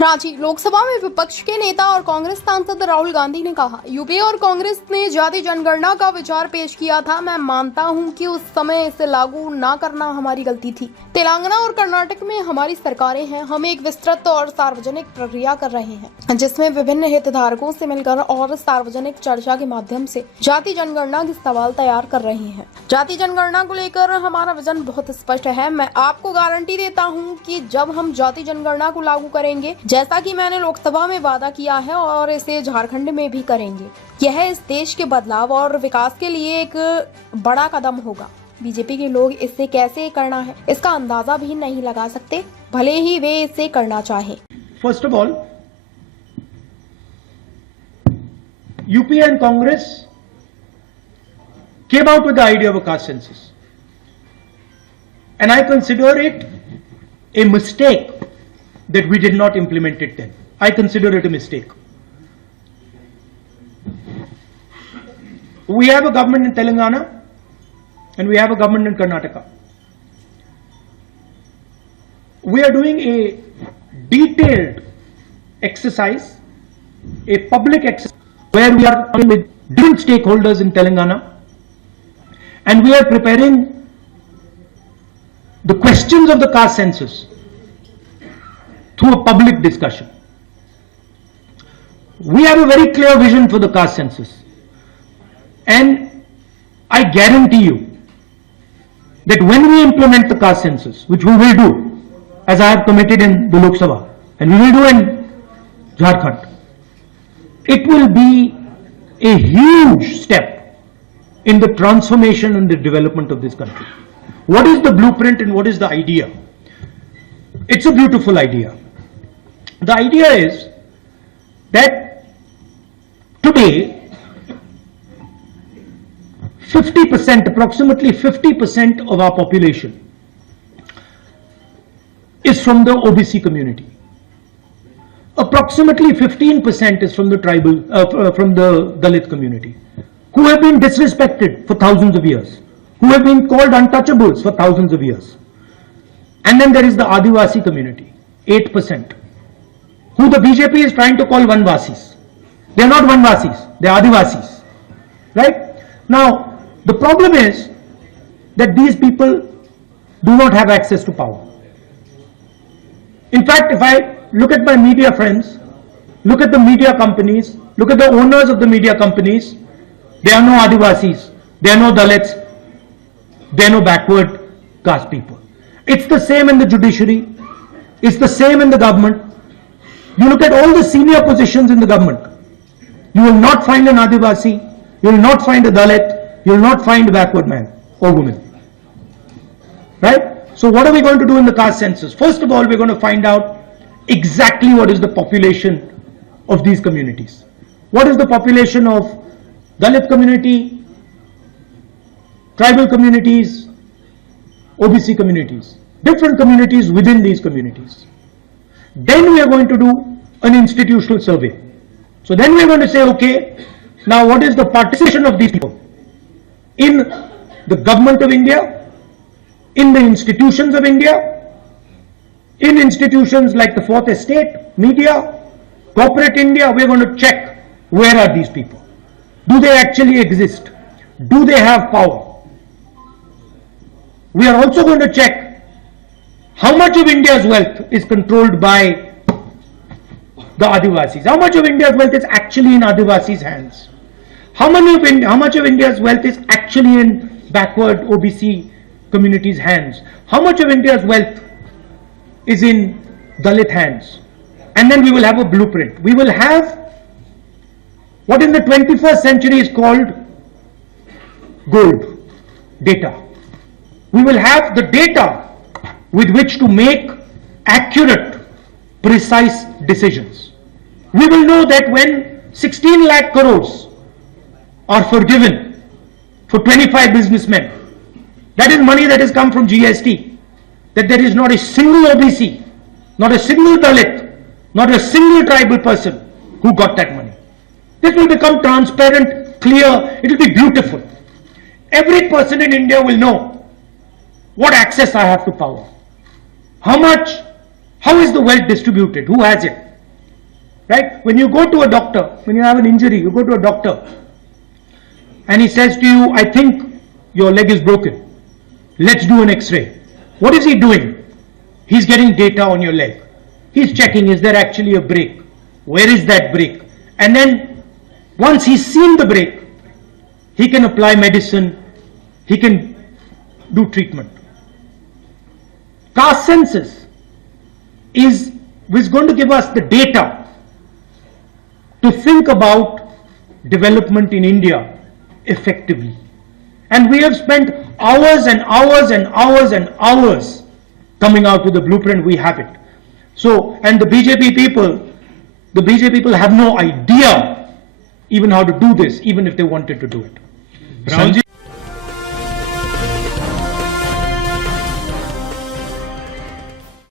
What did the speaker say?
रांची लोकसभा में विपक्ष के नेता और कांग्रेस सांसद राहुल गांधी ने कहा, यूपीए और कांग्रेस ने जाति जनगणना का विचार पेश किया था। मैं मानता हूं कि उस समय इसे लागू न करना हमारी गलती थी। तेलंगाना और कर्नाटक में हमारी सरकारें हैं। हम एक विस्तृत और सार्वजनिक प्रक्रिया कर रहे हैं, जिसमें विभिन्न हितधारकों से मिलकर और सार्वजनिक चर्चा के माध्यम से जाति जनगणना के सवाल तैयार कर रहे हैं। जाति जनगणना को लेकर हमारा विजन बहुत स्पष्ट है। मैं आपको गारंटी देता हूँ कि जब हम जाति जनगणना को लागू करेंगे, जैसा कि मैंने लोकसभा में वादा किया है, और इसे झारखंड में भी करेंगे, यह इस देश के बदलाव और विकास के लिए एक बड़ा कदम होगा। बीजेपी के लोग इससे कैसे करना है इसका अंदाजा भी नहीं लगा सकते, भले ही वे इसे करना चाहें। First of all, UP and Congress came out with the idea of a caste census, and I consider it a mistake that we did not implement it then. I consider it a mistake. We have a government in Telangana and we have a government in Karnataka. We are doing a detailed exercise, a public exercise, where we are talking with different stakeholders in Telangana, and we are preparing the questions of the caste census through a public discussion. We have a very clear vision for the caste census, and I guarantee you that when we implement the caste census, which we will do, as I have committed in the Lok Sabha, and we will do in Jharkhand, it will be a huge step in the transformation and the development of this country. What is the blueprint and what is the idea? It's a beautiful idea. The idea is that today 50%, approximately 50% of our population is from the OBC community. Approximately 15% is from the tribal, from the Dalit community, who have been disrespected for thousands of years, who have been called untouchables for thousands of years. And then there is the Adivasi community, 8%, who the BJP is trying to call Vanvasis. They are not Vanvasis, they are Adivasis, right? Now, the problem is that these people do not have access to power. In fact, if I look at my media friends, look at the media companies, look at the owners of the media companies, there are no Adivasis, there are no Dalits, there are no backward caste people. It's the same in the judiciary, it's the same in the government. You look at all the senior positions in the government, you will not find an Adivasi, you will not find a Dalit, you will not find a backward man or woman. Right? So what are we going to do in the caste census? First of all, we're going to find out exactly what is the population of these communities. What is the population of Dalit community, tribal communities, OBC communities, different communities within these communities. Then we are going to do an institutional survey. So then we are going to say, okay, now what is the participation of these people in the government of India, in the institutions of India, in institutions like the Fourth Estate, media, corporate India. We are going to check, where are these people? Do they actually exist? Do they have power? We are also going to check how much of India's wealth is controlled by the Adivasis. How much of India's wealth is actually in Adivasis' hands? How much of India's wealth is actually in backward OBC communities' hands? How much of India's wealth is in Dalit hands? And then we will have a blueprint. We will have what in the 21st century is called gold data. We will have the data with which to make accurate, precise decisions. We will know that when 16 lakh crores are forgiven for 25 businessmen, that is money that has come from GST, that there is not a single OBC, not a single Dalit, not a single tribal person who got that money. This will become transparent, clear, it will be beautiful. Every person in India will know what access I have to power. How much, how is the wealth distributed, who has it? right? When you go to a doctor, when you have an injury, you go to a doctor and he says to you, I think your leg is broken. Let's do an X-ray. What is he doing? He's getting data on your leg. He's checking, is there actually a break? Where is that break? And then once he's seen the break, he can apply medicine, he can do treatment. Caste census is going to give us the data to think about development in India effectively. And we have spent hours and hours and hours and hours coming out with the blueprint. We have it. So, and the BJP people have no idea even how to do this, even if they wanted to do it. Rahul ji,